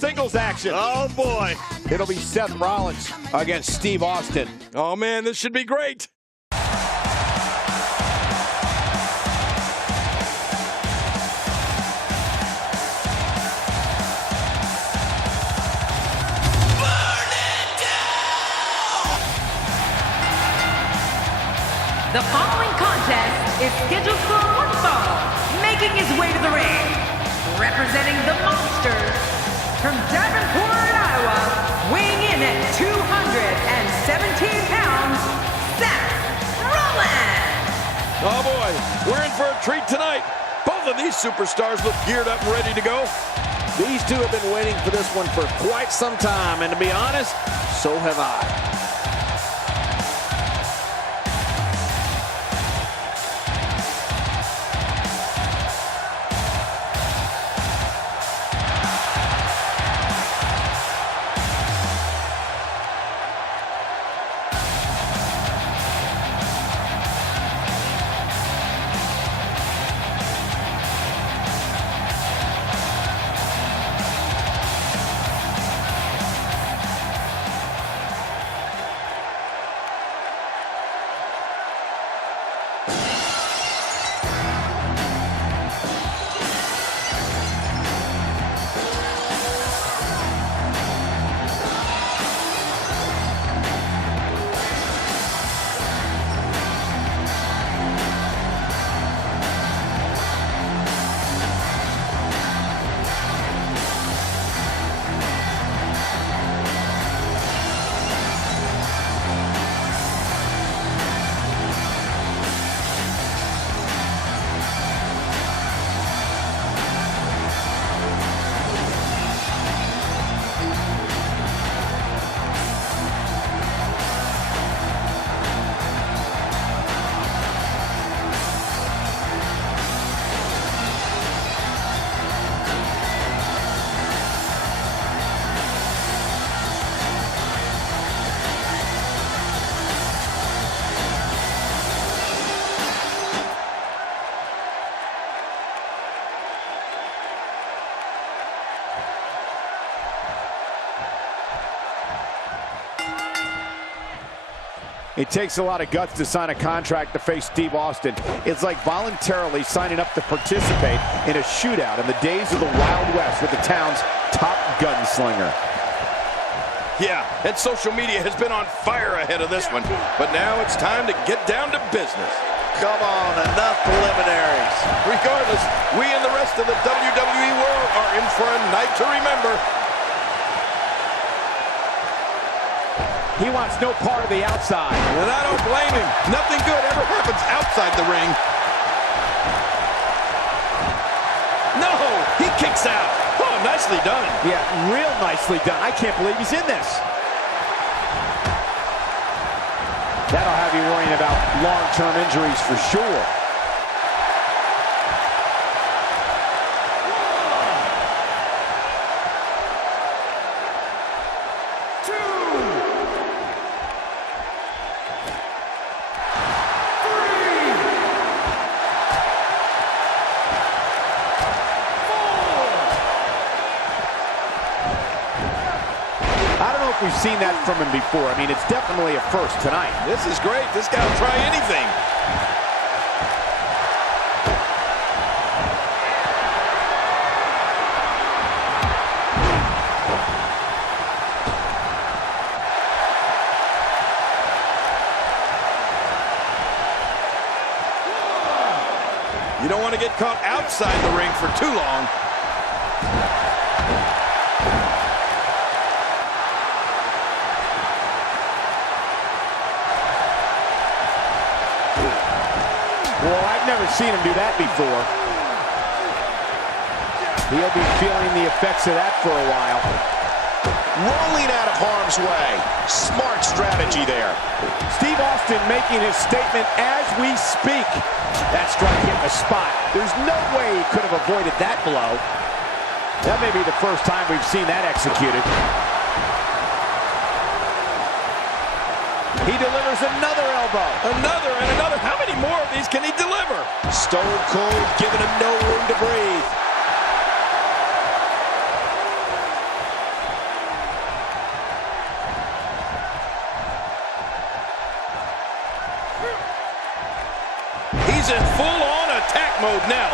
singles action. Oh, boy. It'll be Seth Rollins against Steve Austin. Oh, man, this should be great. The following contest is scheduled for one fall, making his way to the ring, representing the Monsters, from Davenport, Iowa, weighing in at 217 pounds, Seth Rollins. Oh, boy, we're in for a treat tonight. Both of these superstars look geared up and ready to go. These two have been waiting for this one for quite some time, and to be honest, so have I. It takes a lot of guts to sign a contract to face Steve Austin. It's like voluntarily signing up to participate in a shootout in the days of the Wild West with the town's top gunslinger. Yeah, and social media has been on fire ahead of this one. But now it's time to get down to business. Come on, enough preliminaries. Regardless, we and the rest of the WWE world are in for a night to remember. He wants no part of the outside. And I don't blame him. Nothing good ever happens outside the ring. No, he kicks out. Oh, nicely done. Yeah, real nicely done. I can't believe he's in this. That'll have you worrying about long-term injuries for sure. We've seen that from him before. I mean, it's definitely a first tonight. This is great. This guy will try anything. You don't want to get caught outside the ring for too long. Well, I've never seen him do that before. He'll be feeling the effects of that for a while. Rolling out of harm's way. Smart strategy there. Steve Austin making his statement as we speak. That strike hit the spot. There's no way he could have avoided that blow. That may be the first time we've seen that executed. He delivers another elbow. Another and another. How many more of these can he deliver? Stone Cold giving him no room to breathe. mode now.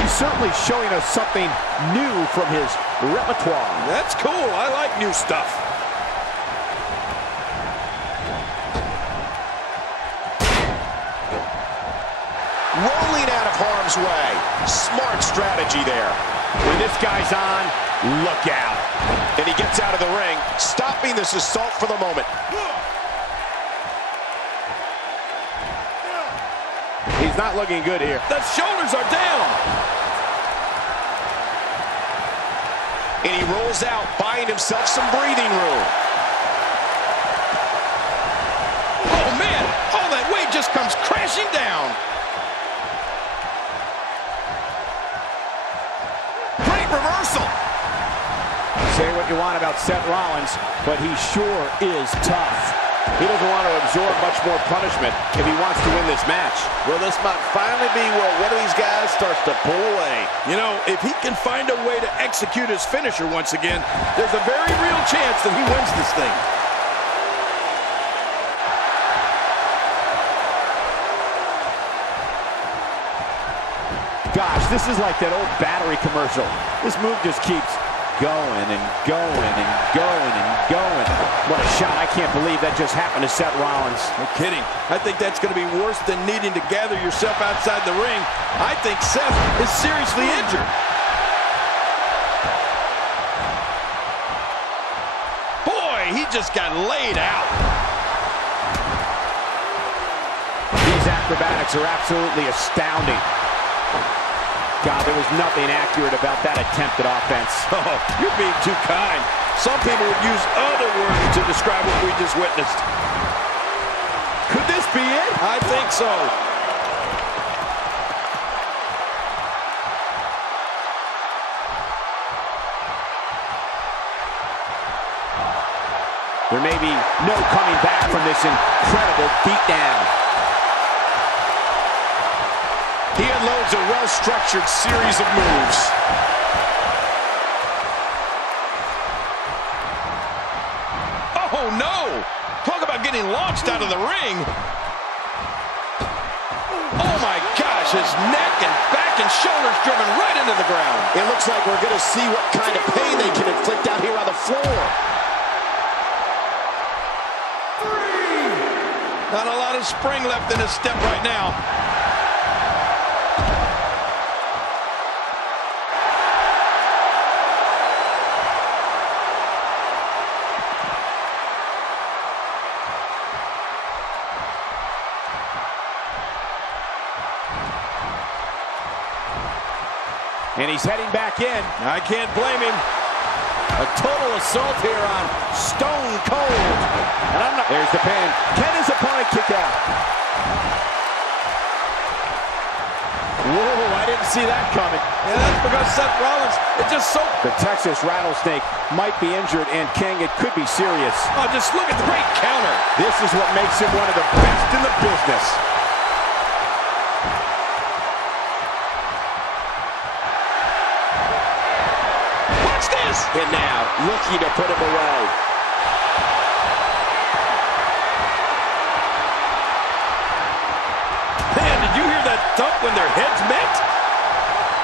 He's certainly showing us something new from his repertoire. That's cool. I like new stuff. Rolling out of harm's way. Smart strategy there. When this guy's on, look out. And he gets out of the ring, stopping this assault for the moment. He's not looking good here. The shoulders are down. And he rolls out, buying himself some breathing room. Oh, man. All that weight just comes crashing down. Great reversal. Say what you want about Seth Rollins, but he sure is tough. He doesn't want to absorb much more punishment if he wants to win this match. Well, this might finally be where one of these guys starts to pull away. You know, if he can find a way to execute his finisher once again, there's a very real chance that he wins this thing. Gosh, this is like that old battery commercial. This move just keeps going and going and going and going. What a shot. I can't believe that just happened to Seth Rollins. No kidding. I think that's going to be worse than needing to gather yourself outside the ring. I think Seth is seriously injured. Boy, he just got laid out. These acrobatics are absolutely astounding. God, there was nothing accurate about that attempted offense. Oh, you're being too kind. Some people would use other words to describe what we just witnessed. Could this be it? I think so. There may be no coming back from this incredible beatdown. He unloads a well-structured series of moves. Oh, no! Talk about getting launched out of the ring. Oh, my gosh, his neck and back and shoulders driven right into the ground. It looks like we're going to see what kind of pain they can inflict out here on the floor. Not a lot of spring left in his step right now. And he's heading back in. I can't blame him. A total assault here on Stone Cold. And I'm not. There's the pin. Can his opponent kick out? Whoa, I didn't see that coming. Yeah, that's because Seth Rollins is just so... The Texas Rattlesnake might be injured, and King, it could be serious. Oh, just look at the great counter. This is what makes him one of the best in the business. And now, looking to put him away. Man, did you hear that thump when their heads met?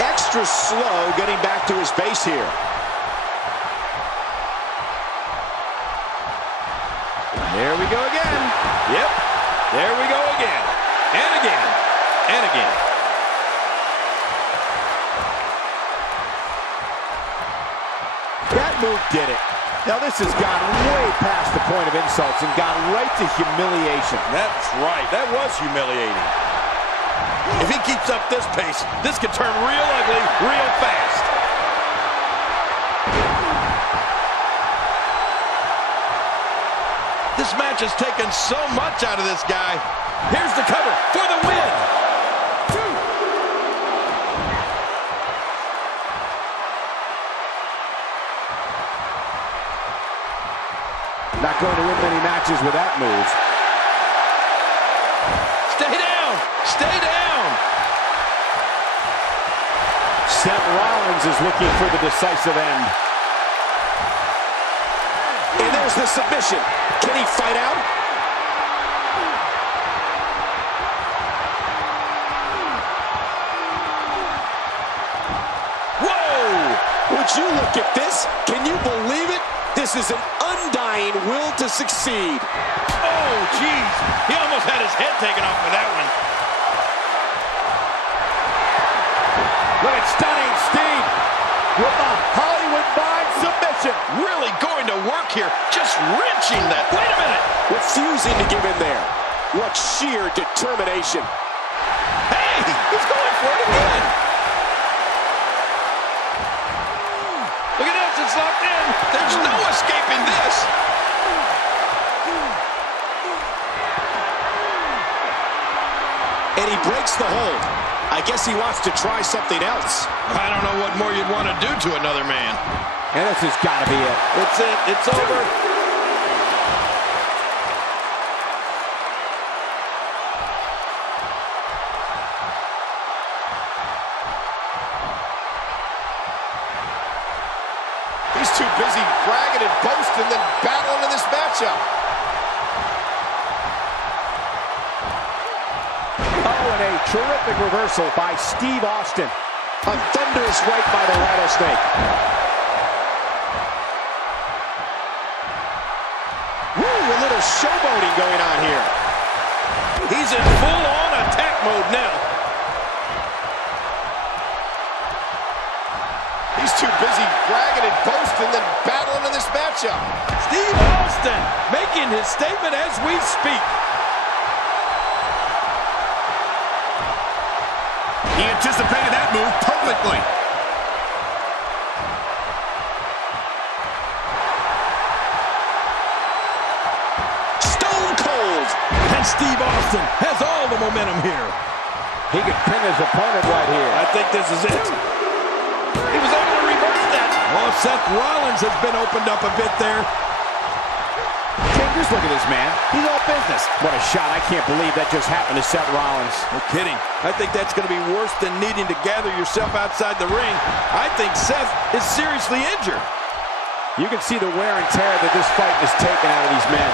Extra slow getting back to his base here. There we go again. Yep, there we go again. And again, and again. That move did it. Now this has gone way past the point of insults and gone right to humiliation. That's right. That was humiliating. If he keeps up this pace, this could turn real ugly real fast. This match has taken so much out of this guy. Here's the cover for the win. Not going to win many matches with that move. Stay down! Stay down! Seth Rollins is looking for the decisive end. And there's there's the submission. Can he fight out? Whoa! Would you look at this? Can you believe it? This is an undying will to succeed. Oh, jeez. He almost had his head taken off with that one. Look at stunning Steve with a Hollywood Vine submission. Really going to work here. Just wrenching that. Wait a minute. Refusing to give in there. What sheer determination. Hey, he's going for it again. Look at this. It's locked in. There's no escaping this. And he breaks the hold. I guess he wants to try something else. I don't know what more you'd want to do to another man. And this has got to be it. It's it. It's over. He's too busy bragging and boasting than battling in this matchup. Oh, and a terrific reversal by Steve Austin. A thunderous right by the Rattlesnake. Woo, a little showboating going on here. He's in full-on attack mode now. He's too busy bragging and boasting than battling in this matchup. Steve Austin making his statement as we speak. He anticipated that move perfectly. Stone cold. And Steve Austin has all the momentum here. He could pin his opponent right here. I think this is it. He was able to reverse that. Oh, Seth Rollins has been opened up a bit there. Just look at this man. He's all business. What a shot. I can't believe that just happened to Seth Rollins. No kidding. I think that's going to be worse than needing to gather yourself outside the ring. I think Seth is seriously injured. You can see the wear and tear that this fight has taken out of these men.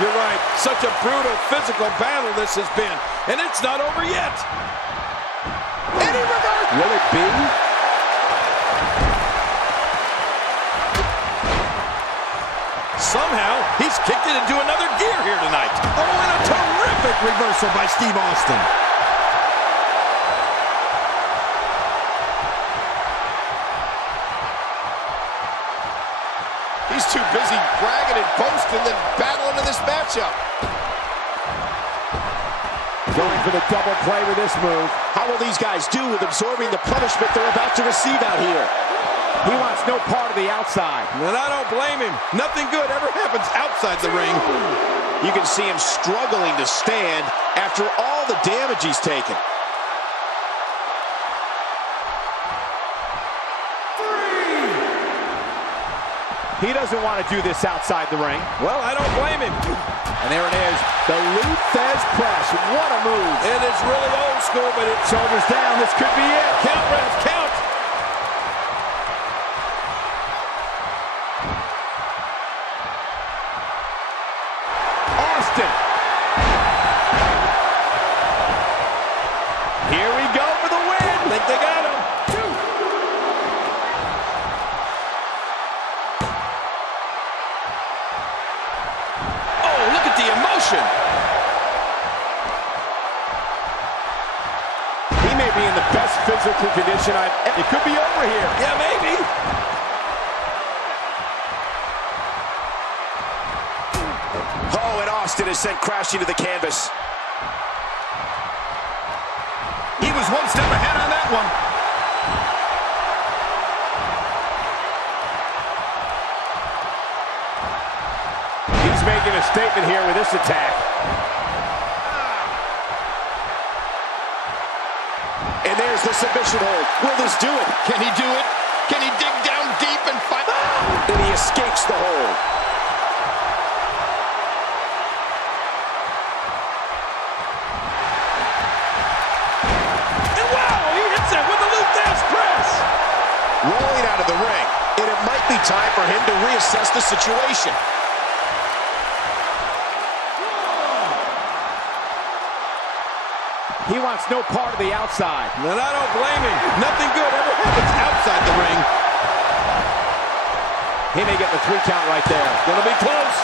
You're right. Such a brutal physical battle this has been. And it's not over yet. And he reversed. Will it be? Somehow, he's kicked it into another gear here tonight. Oh, and a terrific reversal by Steve Austin. He's too busy bragging and boasting than battling in this matchup. Going for the double play with this move. How will these guys do with absorbing the punishment they're about to receive out here? He wants no part of the outside. And I don't blame him. Nothing good ever happens outside the ring. You can see him struggling to stand after all the damage he's taken. He doesn't want to do this outside the ring. Well, I don't blame him. And there it is, the Lou Thesz press. What a move. It is really old school, but it Shoulders down, this could be it. count, ref, count. Austin. Here we go for the win. I think they got him. Oh, look at the emotion. He may be in the best physical condition It could be over here. Yeah, maybe. Oh, and Austin is sent crashing to the canvas. He was one step ahead on that one. He's making a statement here with this attack. And there's the submission hold. Will this do it? Can he do it? Can he dig down deep and fight? And he escapes the hold. And wow, he hits it with a Lou Thesz press. Rolling out of the ring. And it might be time for him to reassess the situation. He wants no part of the outside. And I don't blame him. Nothing good ever happens outside the ring. He may get the 3 count right there. Gonna be close.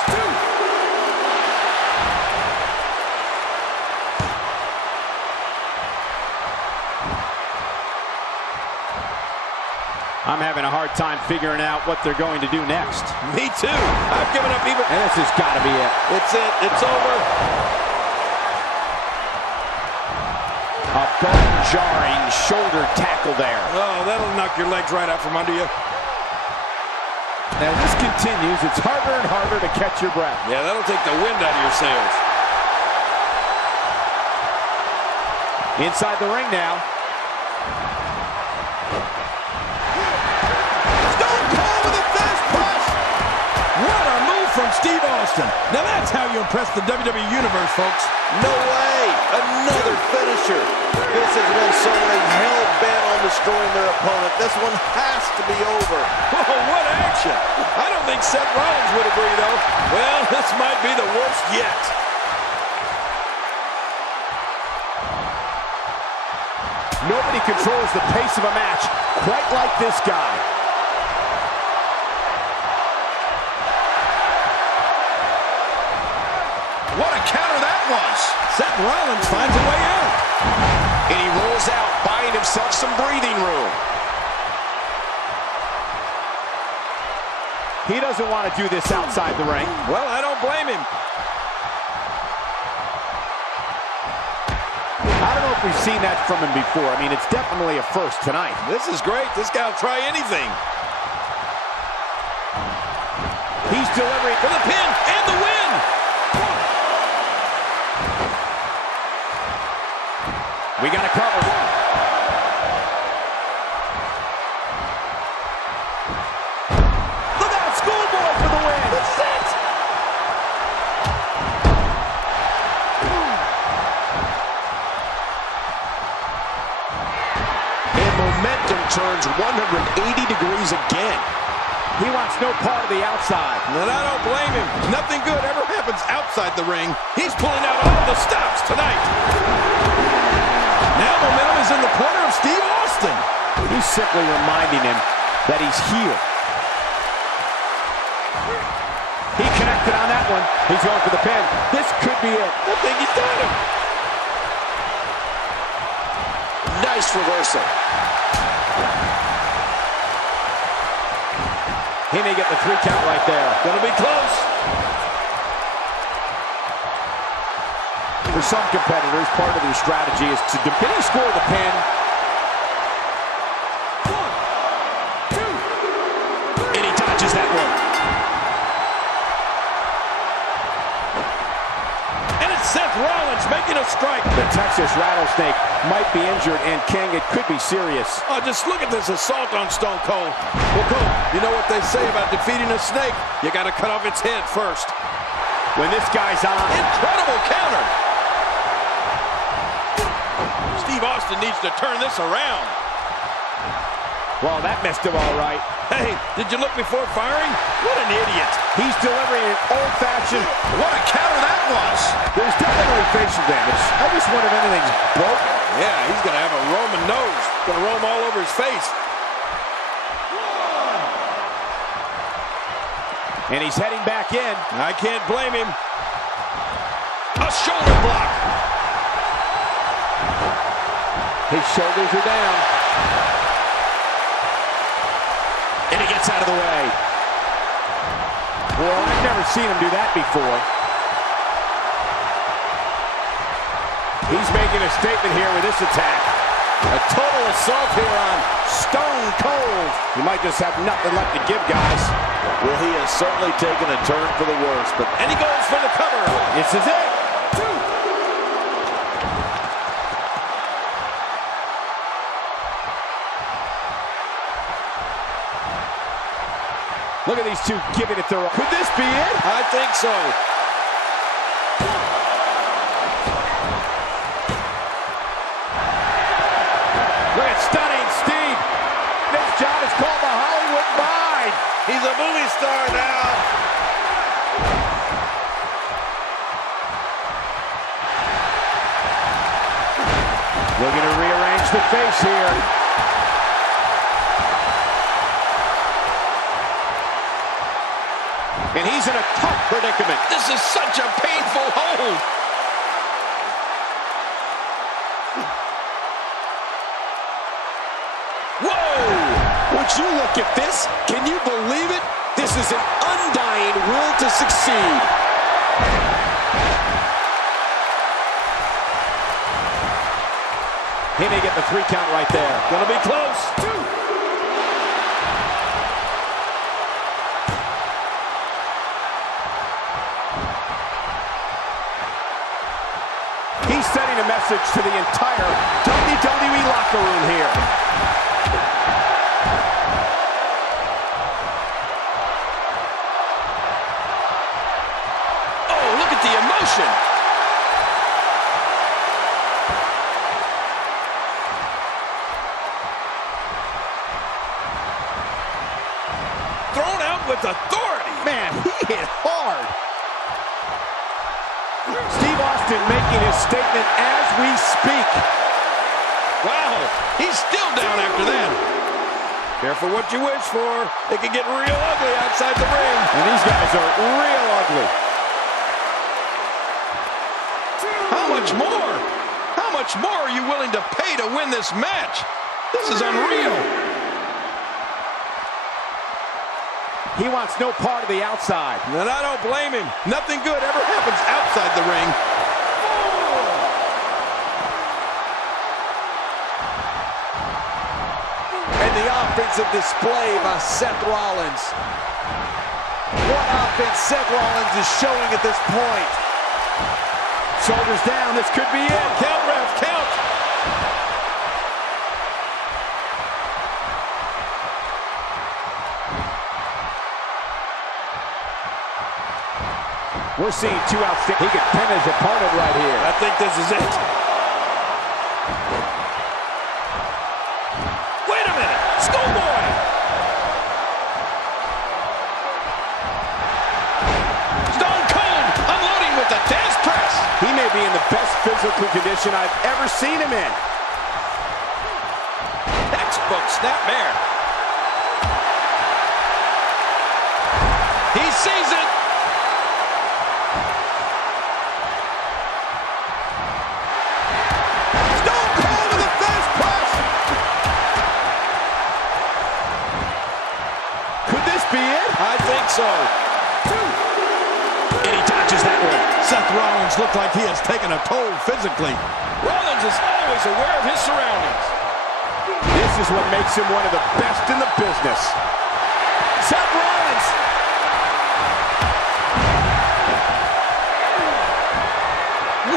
I'm having a hard time figuring out what they're going to do next. Me too. I've given up even. And this has got to be it. It's it. It's over. A bone-jarring shoulder tackle there. Oh, that'll knock your legs right out from under you. As this continues, it's harder and harder to catch your breath. Yeah, that'll take the wind out of your sails. Inside the ring now. From Steve Austin. Now that's how you impress the WWE Universe, folks. No way. Another finisher. This is when someone is hell-bent on destroying their opponent. This one has to be over. Oh, what action. I don't think Seth Rollins would agree, though. Well, this might be the worst yet. Nobody controls the pace of a match quite like this guy. What a counter that was. Seth Rollins finds a way out. And he rolls out, buying himself some breathing room. He doesn't want to do this outside the ring. Well, I don't blame him. I don't know if we've seen that from him before. I mean, it's definitely a first tonight. This is great. This guy will try anything. He's delivering for the pin and the win. We got to cover. Look out, Schoolboy for the win. That's it. And momentum turns 180 degrees again. He wants no part of the outside. And I don't blame him. Nothing good ever happens outside the ring. He's pulling out all the stops tonight. Now momentum is in the corner of Steve Austin. He's simply reminding him that he's here. He connected on that one. He's going for the pin. This could be it. I think he's got him. Nice reversal. He may get the 3 count right there. Gonna be close. For some competitors, part of their strategy is to... Can he score the pin? 1, 2. And he dodges that one. And it's Seth Rollins making a strike. The Texas Rattlesnake might be injured, and King, it could be serious. Oh, just look at this assault on Stone Cold. Well, Cole, you know what they say about defeating a snake? You got to cut off its head first. When this guy's on... Incredible counter. Steve Austin needs to turn this around. Well, that missed him all right. Hey, did you look before firing? What an idiot. He's delivering an old-fashioned... What a counter that was. There's definitely facial damage. I just wonder if anything's broken. Yeah, he's going to have a Roman nose. Going to roam all over his face. And he's heading back in. I can't blame him. A shoulder block. His shoulders are down. And he gets out of the way. Well, I've never seen him do that before. He's making a statement here with this attack. A total assault here on Stone Cold. He might just have nothing left to give, guys. Well, he has certainly taken a turn for the worse, but... And he goes for the cover. This is it. 2. Look at these two giving it their all. Could this be it? I think so. Look at stunning Steve. This job is called the Hollywood Mind. He's a movie star now. Looking to rearrange the face here. And he's in a tough predicament. This is such a painful hold. Whoa! Would you look at this? Can you believe it? This is an undying will to succeed. He may get the 3 count right there. Gonna be close. He's sending a message to the entire WWE locker room here. Oh, look at the emotion. Thrown out with authority. Man, he hit hard. Steve Austin making his statement as we speak. Wow, he's still down after that. Careful what you wish for. It can get real ugly outside the ring. And these guys are real ugly. How much more? How much more are you willing to pay to win this match? This is unreal. He wants no part of the outside. And I don't blame him. Nothing good ever happens outside the ring. And the offensive display by Seth Rollins. What offense Seth Rollins is showing at this point. Shoulders down, this could be it. Count, ref, count. We're seeing 2 outstanding. He could pin his opponent right here. I think this is it. Wait a minute. Schoolboy. Stone Cold unloading with the death press. He may be in the best physical condition I've ever seen him in. Textbook snapmare. He sees it. I think so. And he dodges that one. Seth Rollins looked like he has taken a toll physically. Rollins is always aware of his surroundings. This is what makes him one of the best in the business. Seth Rollins.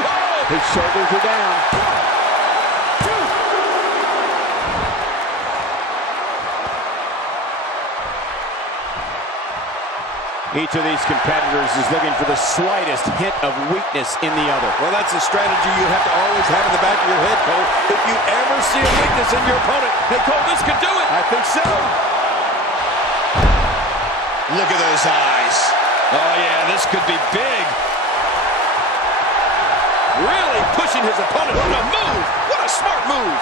Whoa! His shoulders are down. Each of these competitors is looking for the slightest hint of weakness in the other. Well, that's a strategy you have to always have in the back of your head, Cole. If you ever see a weakness in your opponent, hey, Cole, this could do it. I think so. Look at those eyes. Oh, yeah, this could be big. Really pushing his opponent. What a move. What a smart move.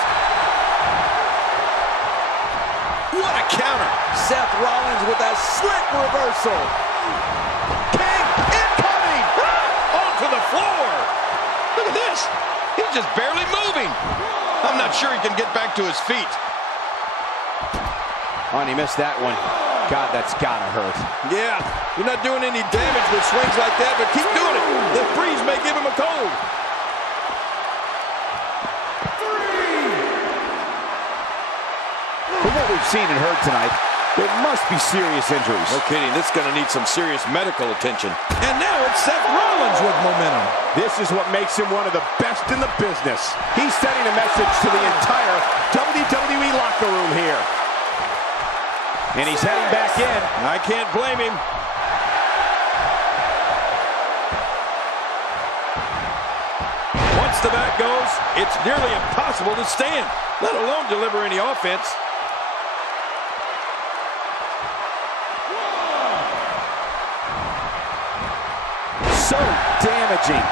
What a counter. Seth Rollins with that slick reversal. King incoming! Onto the floor! Look at this! He's just barely moving! I'm not sure he can get back to his feet. Oh, and he missed that one. God, that's gotta hurt. Yeah, you're not doing any damage with swings like that, but keep doing it. The freeze may give him a cold. From what we've seen and heard tonight, there must be serious injuries. No kidding, this is going to need some serious medical attention. And now it's Seth Rollins with momentum. This is what makes him one of the best in the business. He's sending a message to the entire WWE locker room here. And he's heading back in. I can't blame him. Once the back goes, it's nearly impossible to stand, let alone deliver any offense. So damaging.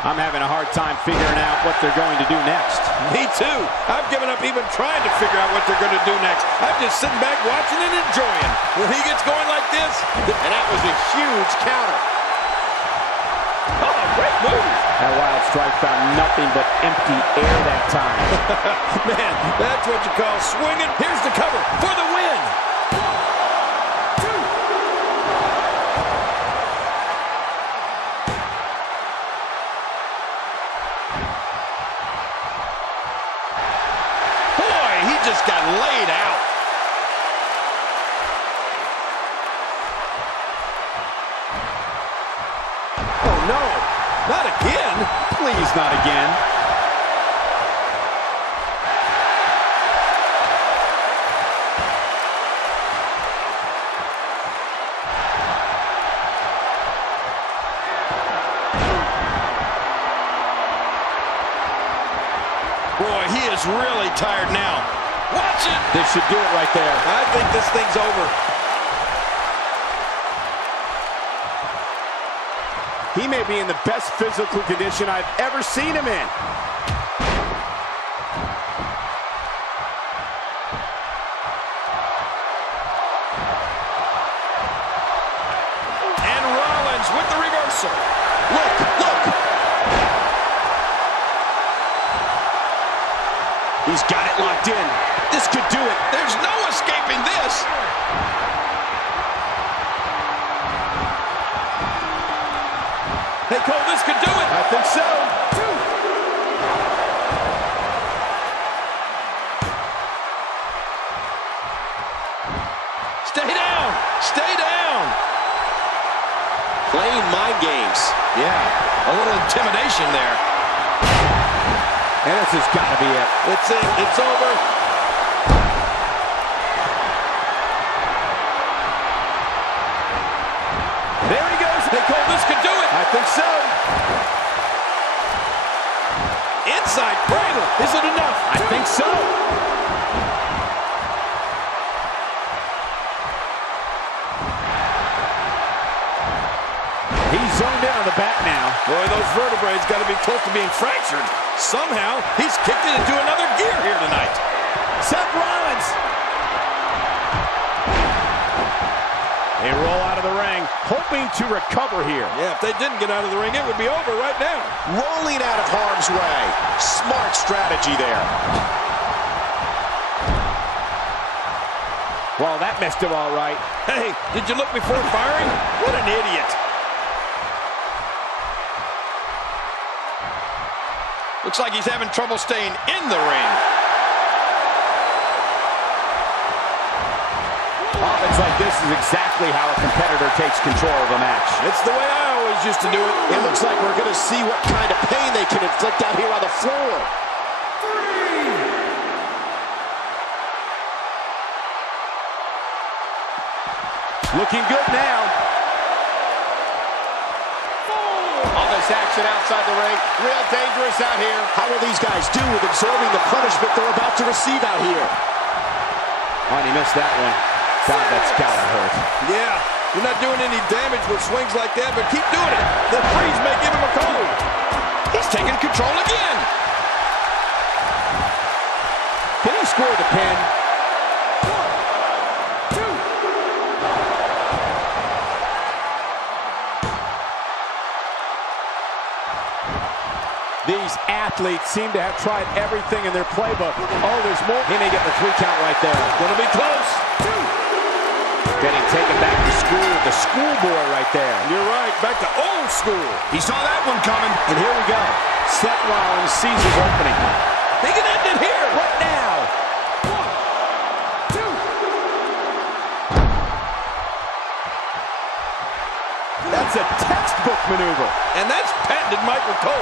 I'm having a hard time figuring out what they're going to do next. Me too. I've given up even trying to figure out what they're going to do next. I'm just sitting back watching and enjoying. When he gets going like this, And that was a huge counter. oh, great move. That wild strike found nothing but empty air that time. Man, that's what you call swinging. Here's the cover for the win. Boy, he just got laid out. Oh, no. Not again. Please, not again. Boy, he is really tired now. Watch it. This should do it right there. I think this thing's over. He may be in the best physical condition I've ever seen him in. And Rollins with the reversal. Look, look. He's got it locked in. This could do it. There's no escaping this. Hey, Cole, this could do it. I think so. Stay down. Stay down. Playing mind games. Yeah, a little intimidation there. And this has got to be it. It's it. It's over. There he goes. Hey, Cole, this could do it. I think so. Inside cradle. Is it enough? I think so. He's zoned in on the back now. Boy, those vertebrae got to be close to being fractured. Somehow, he's kicked it into another gear here tonight. Seth Rollins. They roll out of the ring, hoping to recover here. Yeah, if they didn't get out of the ring, it would be over right now. Rolling out of harm's way. Smart strategy there. Well, that missed him all right. Hey, did you look before firing? What an idiot. Looks like he's having trouble staying in the ring. Offense like this is exactly how a competitor takes control of a match. It's the way I always used to do it. It looks like we're going to see what kind of pain they can inflict out here on the floor. Looking good now. All this action outside the ring, real dangerous out here. How will these guys do with absorbing the punishment they're about to receive out here? Oh, and he missed that one. God, that's gotta hurt. Yeah, you're not doing any damage with swings like that, but keep doing it. The freeze may give him a cold. He's taking control again. Can he score the pin? These athletes seem to have tried everything in their playbook. Oh, there's more. He may get the 3 count right there. Gonna be close. Getting taken back to school with the schoolboy right there. You're right, back to old school. He saw that one coming. And here we go. Seth Rollins sees his opening. They can end it here. Right now. 1, 2. That's a textbook maneuver. And that's patented Michael Cole.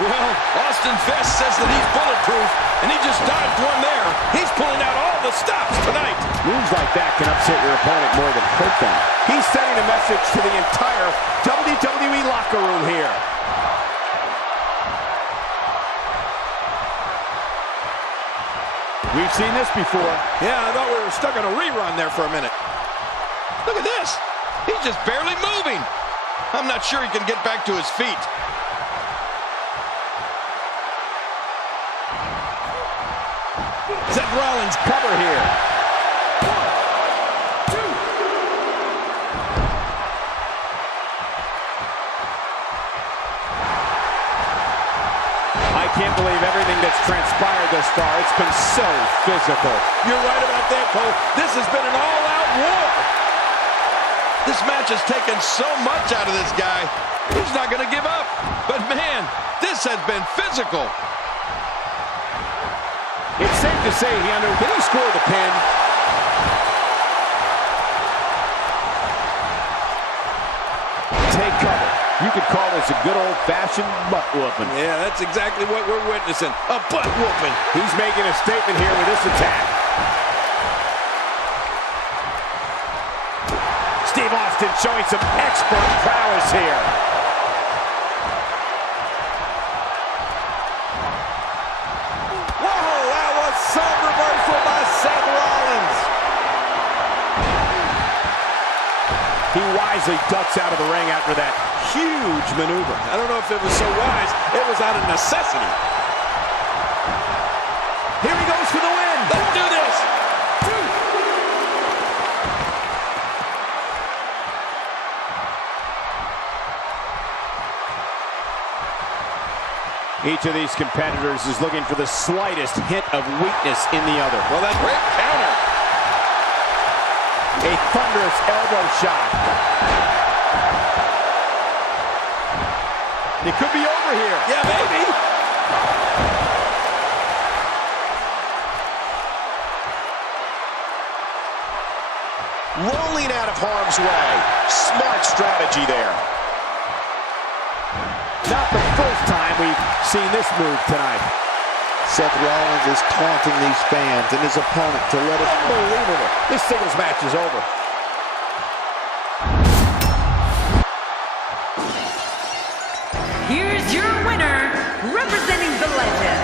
Well, Austin Vest says that he's bulletproof, and he just dodged one there. He's pulling out all the stops tonight. Moves like that can upset your opponent more than hurt them. He's sending a message to the entire WWE locker room here. We've seen this before. Yeah, I thought we were stuck on a rerun there for a minute. Look at this. He's just barely moving. I'm not sure he can get back to his feet. Seth Rollins cover here. I can't believe everything that's transpired thus far. It's been so physical. You're right about that, Cole. This has been an all-out war. This match has taken so much out of this guy. He's not going to give up. But, man, this has been physical. It's safe to say did he score the pin? Take cover. You could call this a good old-fashioned butt whooping. Yeah, that's exactly what we're witnessing. A butt whooping. He's making a statement here with this attack. Steve Austin showing some expert prowess here. Whoa, that was some reversal by Seth Rollins. He wisely ducks out of the ring after that huge maneuver. I don't know if it was so wise. It was out of necessity. Here he goes for the win. Let's do this. Each of these competitors is looking for the slightest hint of weakness in the other. Well, that great counter. A thunderous elbow shot. It could be over here. Yeah, maybe. Rolling out of harm's way. Smart strategy there. Not the first time we've seen this move tonight. Seth Rollins is taunting these fans and his opponent to let it know. Unbelievable. This singles match is over. Here's your winner, representing the legend,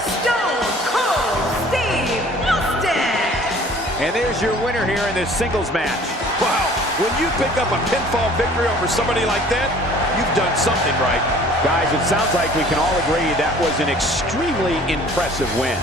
Stone Cold Steve Austin. And there's your winner here in this singles match. Wow, when you pick up a pinfall victory over somebody like that, you've done something right. Guys, it sounds like we can all agree that was an extremely impressive win.